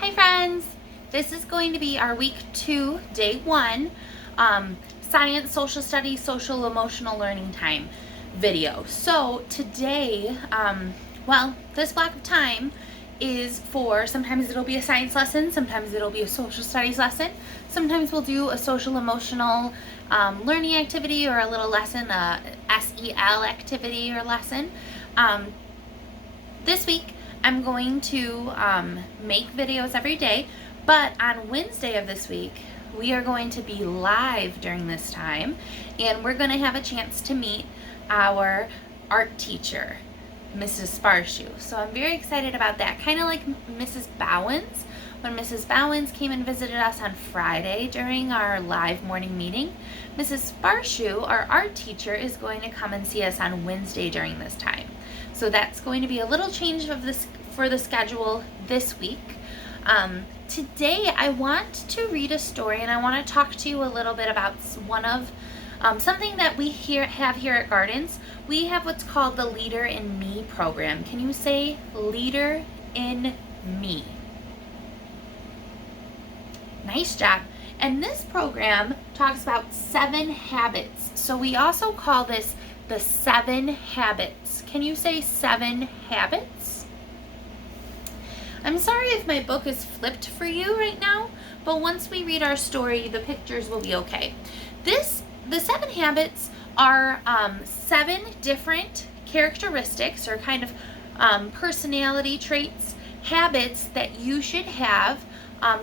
Hi friends! This is going to be our week 2, day 1, science, social studies, social emotional learning time video. So today, this block of time is for, sometimes it'll be a science lesson, sometimes it'll be a social studies lesson, sometimes we'll do a social emotional learning activity or a little lesson, a SEL activity or lesson. This week I'm going to make videos every day, but on Wednesday of this week we are going to be live during this time, and we're going to have a chance to meet our art teacher, Mrs. Sparshoe. So I'm very excited about that, kind of like Mrs. Bowens. When Mrs. Bowens came and visited us on Friday during our live morning meeting, Mrs. Sparshoe, our art teacher, is going to come and see us on Wednesday during this time. So that's going to be a little change of this for the schedule this week. Today I want to read a story, and I want to talk to you a little bit about one of something that we have here at Gardens. We have what's called the Leader in Me program. Can you say Leader in Me? Nice job. And this program talks about 7 habits. So we also call this the 7 habits. Can you say 7 habits? I'm sorry if my book is flipped for you right now, but once we read our story, the pictures will be okay. The 7 habits are 7 different characteristics or kind of personality traits, habits that you should have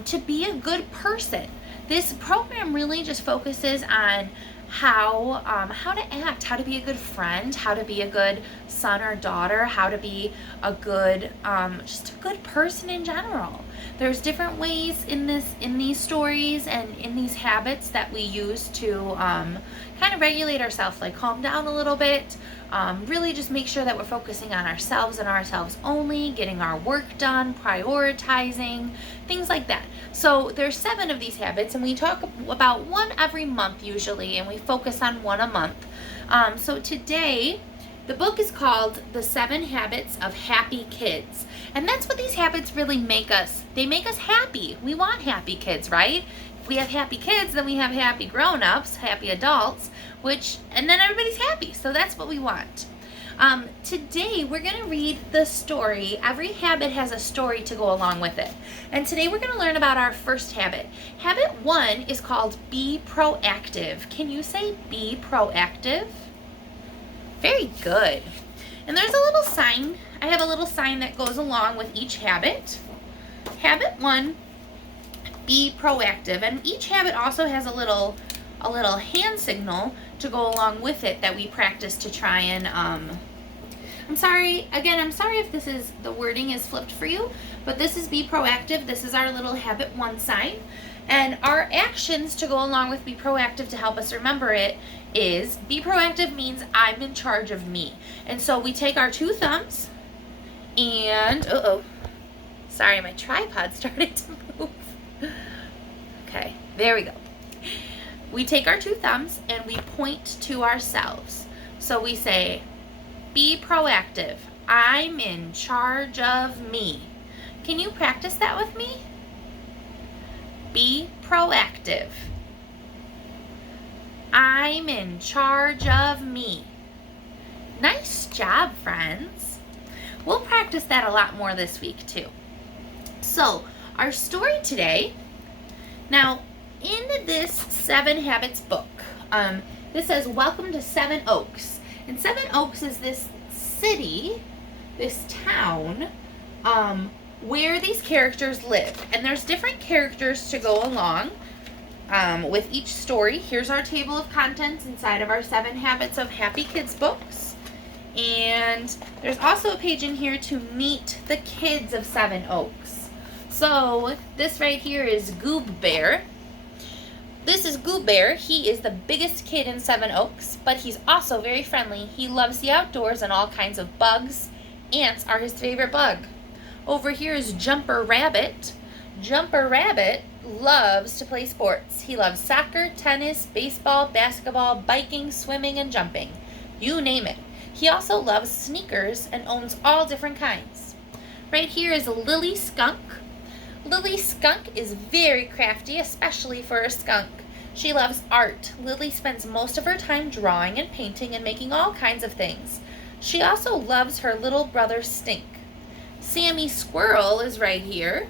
to be a good person. This program really just focuses on how to act, how to be a good friend, how to be a good son or daughter, how to be a good just a good person in general. There's different ways in these stories and in these habits that we use to kind of regulate ourselves, like calm down a little bit, really just make sure that we're focusing on ourselves and ourselves only, getting our work done, prioritizing, things like that. So there's 7 of these habits, and we talk about one every month usually, and we focus on one a month. So today, the book is called The 7 Habits of Happy Kids. And that's what these habits really make us. They make us happy. We want happy kids, right? If we have happy kids, then we have happy grown-ups, happy adults, and then everybody's happy. So that's what we want. Today we're going to read the story. Every habit has a story to go along with it. And today we're going to learn about our first habit. Habit 1 is called Be Proactive. Can you say be proactive? Very good. And there's a little sign. I have a little sign that goes along with each habit. Habit 1, be proactive. And each habit also has a little hand signal to go along with it that we practice to try and I'm sorry if the wording is flipped for you, but this is be proactive. This is our little habit 1 sign. And our actions to go along with be proactive to help us remember it is, be proactive means I'm in charge of me. And so we take our 2 thumbs and, sorry, my tripod started to move. Okay, there we go. We take our 2 thumbs and we point to ourselves. So we say, be proactive. I'm in charge of me. Can you practice that with me? Be proactive. I'm in charge of me. Nice job, friends. We'll practice that a lot more this week too. So, our story today, now in this 7 Habits book, this says, welcome to 7 Oaks. And 7 Oaks is this city, this town, where these characters live. And there's different characters to go along with each story. Here's our table of contents inside of our 7 Habits of Happy Kids books. And there's also a page in here to meet the kids of 7 Oaks. So this right here is Goob Bear. This is Goob Bear. He is the biggest kid in 7 Oaks, but he's also very friendly. He loves the outdoors and all kinds of bugs. Ants are his favorite bug. Over here is Jumper Rabbit. Jumper Rabbit loves to play sports. He loves soccer, tennis, baseball, basketball, biking, swimming, and jumping. You name it. He also loves sneakers and owns all different kinds. Right here is Lily Skunk. Lily's skunk is very crafty, especially for a skunk. She loves art. Lily spends most of her time drawing and painting and making all kinds of things. She also loves her little brother Stink. Sammy Squirrel is right here.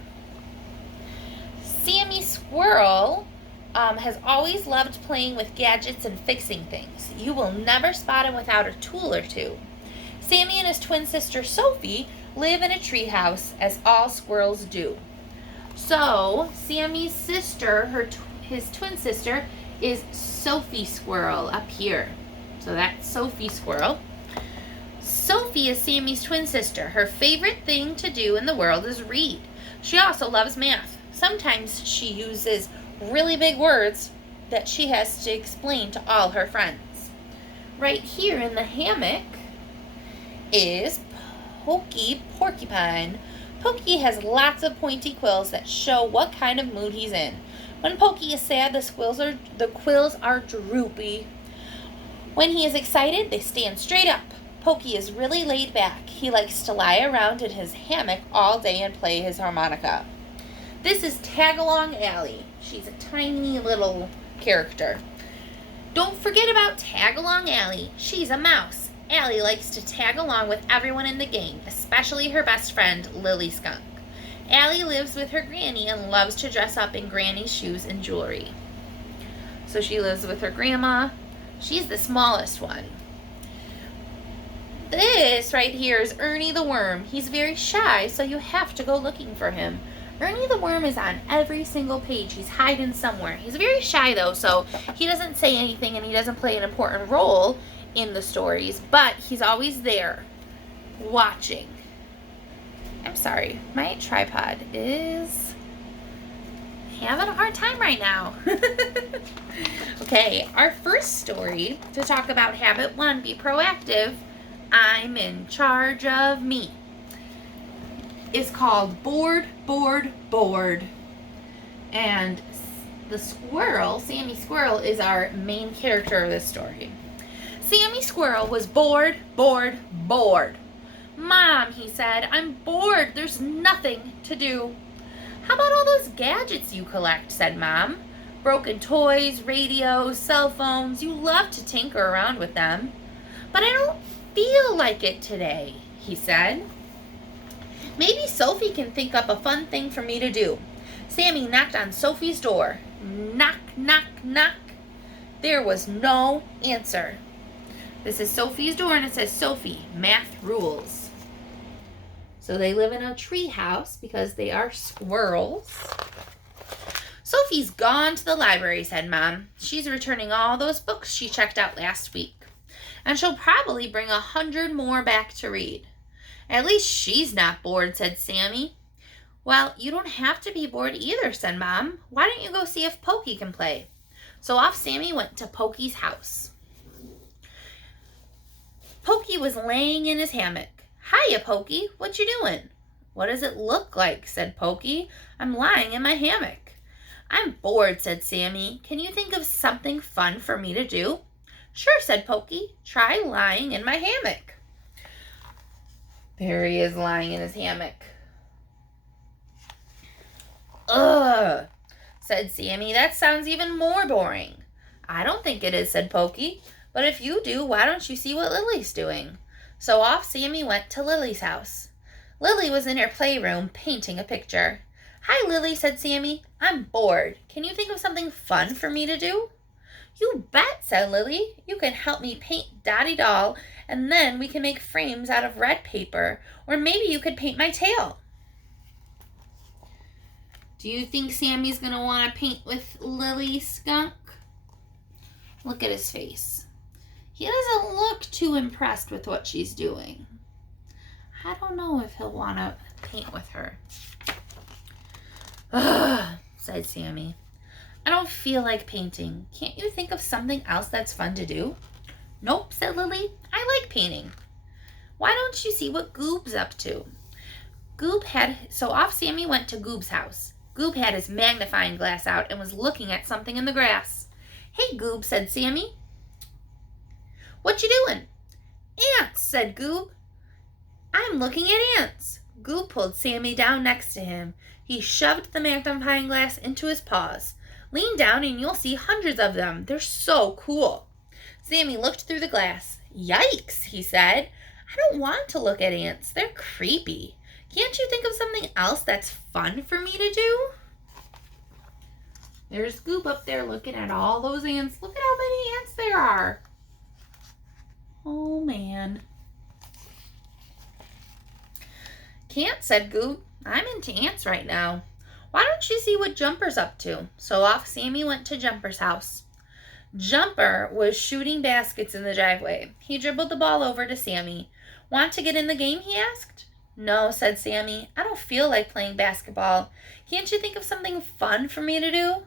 Sammy Squirrel has always loved playing with gadgets and fixing things. You will never spot him without a tool or two. Sammy and his twin sister Sophie live in a treehouse, as all squirrels do. So, Sammy's sister, his twin sister, is Sophie Squirrel up here. So that's Sophie Squirrel. Sophie is Sammy's twin sister. Her favorite thing to do in the world is read. She also loves math. Sometimes she uses really big words that she has to explain to all her friends. Right here in the hammock is Pokey Porcupine. Pokey has lots of pointy quills that show what kind of mood he's in. When Pokey is sad, the quills are droopy. When he is excited, they stand straight up. Pokey is really laid back. He likes to lie around in his hammock all day and play his harmonica. This is Tagalong Allie. She's a tiny little character. Don't forget about Tagalong Allie. She's a mouse. Allie likes to tag along with everyone in the gang, especially her best friend, Lily Skunk. Allie lives with her granny and loves to dress up in granny's shoes and jewelry. So she lives with her grandma. She's the smallest one. This right here is Ernie the Worm. He's very shy, so you have to go looking for him. Ernie the Worm is on every single page. He's hiding somewhere. He's very shy, though, so he doesn't say anything and he doesn't play an important role in the stories, but he's always there, watching. I'm sorry, my tripod is having a hard time right now. Okay, our first story to talk about habit 1, be proactive, I'm in charge of me, is called Bored, Bored, Bored. And the squirrel, Sammy Squirrel, is our main character of this story. Sammy Squirrel was bored, bored, bored. Mom, he said, I'm bored. There's nothing to do. How about all those gadgets you collect, said Mom. Broken toys, radios, cell phones. You love to tinker around with them. But I don't feel like it today, he said. Maybe Sophie can think up a fun thing for me to do. Sammy knocked on Sophie's door. Knock, knock, knock. There was no answer. This is Sophie's door, and it says, Sophie, math rules. So they live in a tree house because they are squirrels. Sophie's gone to the library, said Mom. She's returning all those books she checked out last week. And she'll probably bring 100 more back to read. At least she's not bored, said Sammy. Well, you don't have to be bored either, said Mom. Why don't you go see if Pokey can play? So off Sammy went to Pokey's house. Pokey was laying in his hammock. Hiya, Pokey. What you doing? What does it look like? Said Pokey. I'm lying in my hammock. I'm bored, said Sammy. Can you think of something fun for me to do? Sure, said Pokey. Try lying in my hammock. There he is lying in his hammock. Ugh, said Sammy. That sounds even more boring. I don't think it is, said Pokey. But if you do, why don't you see what Lily's doing? So off Sammy went to Lily's house. Lily was in her playroom painting a picture. Hi, Lily, said Sammy. I'm bored. Can you think of something fun for me to do? You bet, said Lily. You can help me paint Dottie Doll, and then we can make frames out of red paper, or maybe you could paint my tail. Do you think Sammy's going to want to paint with Lily Skunk? Look at his face. He doesn't look too impressed with what she's doing. I don't know if he'll want to paint with her. Ugh, said Sammy. I don't feel like painting. Can't you think of something else that's fun to do? Nope, said Lily. I like painting. Why don't you see what Goob's up to? So off Sammy went to Goob's house. Goob had his magnifying glass out and was looking at something in the grass. Hey, Goob, said Sammy. What you doing? Ants, said Goob. I'm looking at ants. Goob pulled Sammy down next to him. He shoved the magnifying glass into his paws. Lean down and you'll see hundreds of them. They're so cool. Sammy looked through the glass. Yikes, he said. I don't want to look at ants. They're creepy. Can't you think of something else that's fun for me to do? There's Scoop up there looking at all those ants. Look at how many ants there are. Oh, man. Can't, said Goop. I'm into ants right now. Why don't you see what Jumper's up to? So off Sammy went to Jumper's house. Jumper was shooting baskets in the driveway. He dribbled the ball over to Sammy. Want to get in the game, he asked. No, said Sammy. I don't feel like playing basketball. Can't you think of something fun for me to do?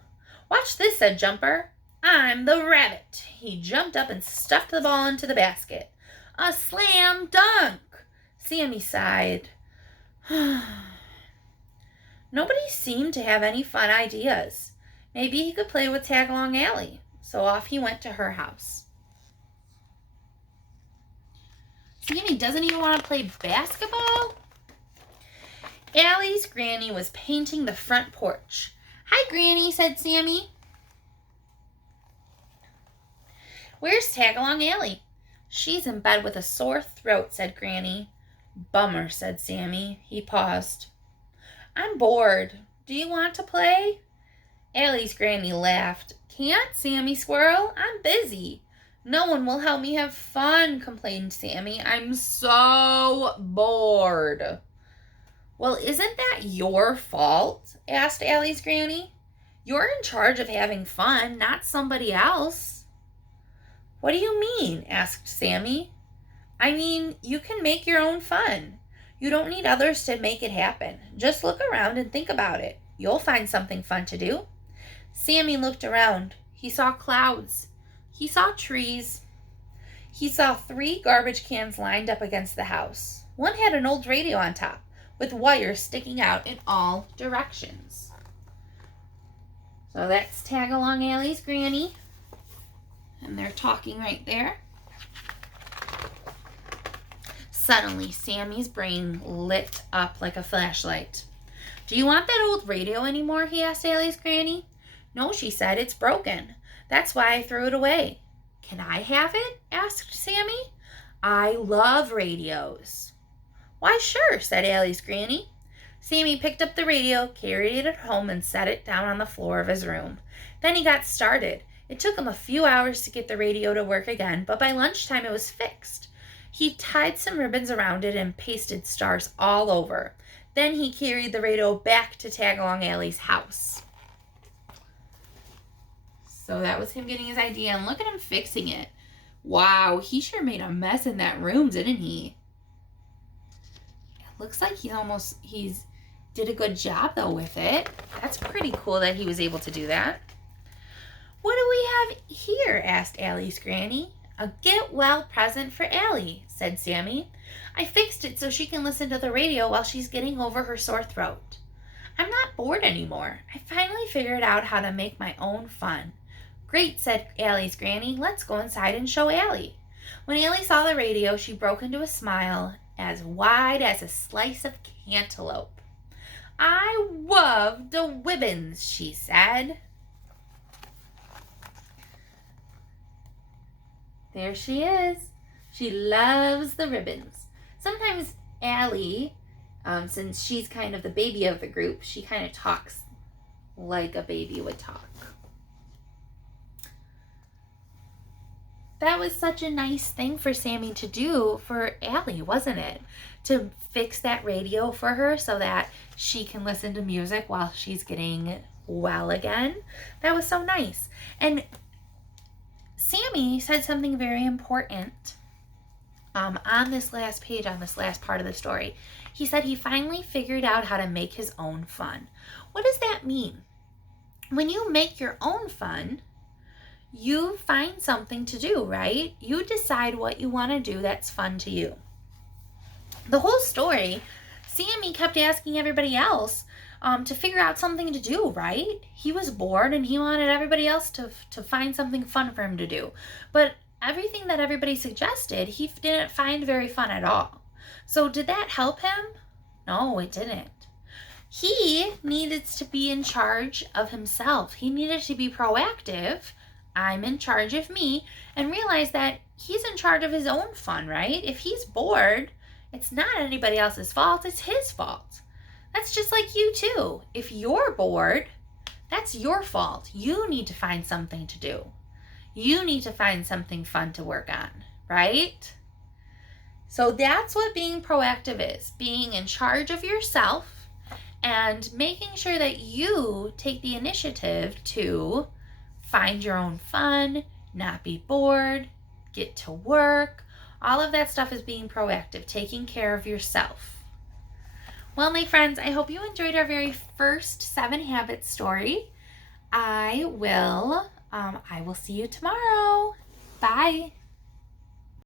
Watch this, said Jumper. I'm the rabbit. He jumped up and stuffed the ball into the basket. A slam dunk. Sammy sighed. Nobody seemed to have any fun ideas. Maybe he could play with Tag-Along Allie. So off he went to her house. Sammy doesn't even want to play basketball? Allie's granny was painting the front porch. Hi, Granny, said Sammy. Where's Tag-Along Allie? She's in bed with a sore throat, said Granny. Bummer, said Sammy. He paused. I'm bored. Do you want to play? Allie's granny laughed. Can't, Sammy Squirrel. I'm busy. No one will help me have fun, complained Sammy. I'm so bored. Well, isn't that your fault? Asked Allie's granny. You're in charge of having fun, not somebody else. What do you mean? Asked Sammy. I mean, you can make your own fun. You don't need others to make it happen. Just look around and think about it. You'll find something fun to do. Sammy looked around. He saw clouds. He saw trees. He saw 3 garbage cans lined up against the house. One had an old radio on top, with wires sticking out in all directions. So that's Tag-Along Allie's granny. And they're talking right there. Suddenly, Sammy's brain lit up like a flashlight. Do you want that old radio anymore? He asked Allie's granny. No, she said, it's broken. That's why I threw it away. Can I have it? Asked Sammy. I love radios. Why, sure, said Allie's granny. Sammy picked up the radio, carried it home, and set it down on the floor of his room. Then he got started. It took him a few hours to get the radio to work again, but by lunchtime it was fixed. He tied some ribbons around it and pasted stars all over. Then he carried the radio back to Tag-Along Allie's house. So that was him getting his idea, and look at him fixing it. Wow, he sure made a mess in that room, didn't he? It looks like he's did a good job though with it. That's pretty cool that he was able to do that. What do we have here? Asked Allie's granny. A get well present for Allie, said Sammy. I fixed it so she can listen to the radio while she's getting over her sore throat. I'm not bored anymore. I finally figured out how to make my own fun. Great, said Allie's granny. Let's go inside and show Allie. When Allie saw the radio, she broke into a smile as wide as a slice of cantaloupe. I love the ribbons, she said. There she is. She loves the ribbons. Sometimes Allie, since she's kind of the baby of the group, she kind of talks like a baby would talk. That was such a nice thing for Sammy to do for Allie, wasn't it? To fix that radio for her so that she can listen to music while she's getting well again. That was so nice. And Sammy said something very important on this last page, on this last part of the story. He said he finally figured out how to make his own fun. What does that mean? When you make your own fun, you find something to do, right? You decide what you want to do that's fun to you. The whole story, Sammy kept asking everybody else to figure out something to do, right? He was bored and he wanted everybody else to find something fun for him to do. But everything that everybody suggested, he didn't find very fun at all. So did that help him? No, it didn't. He needed to be in charge of himself. He needed to be proactive. I'm in charge of me, and realize that he's in charge of his own fun, right? If he's bored, it's not anybody else's fault, it's his fault. That's just like you too. If you're bored, that's your fault. You need to find something to do. You need to find something fun to work on, right? So that's what being proactive is, being in charge of yourself and making sure that you take the initiative to find your own fun, not be bored, get to work. All of that stuff is being proactive, taking care of yourself. Well, my friends, I hope you enjoyed our very first 7 Habits story. I will see you tomorrow. Bye.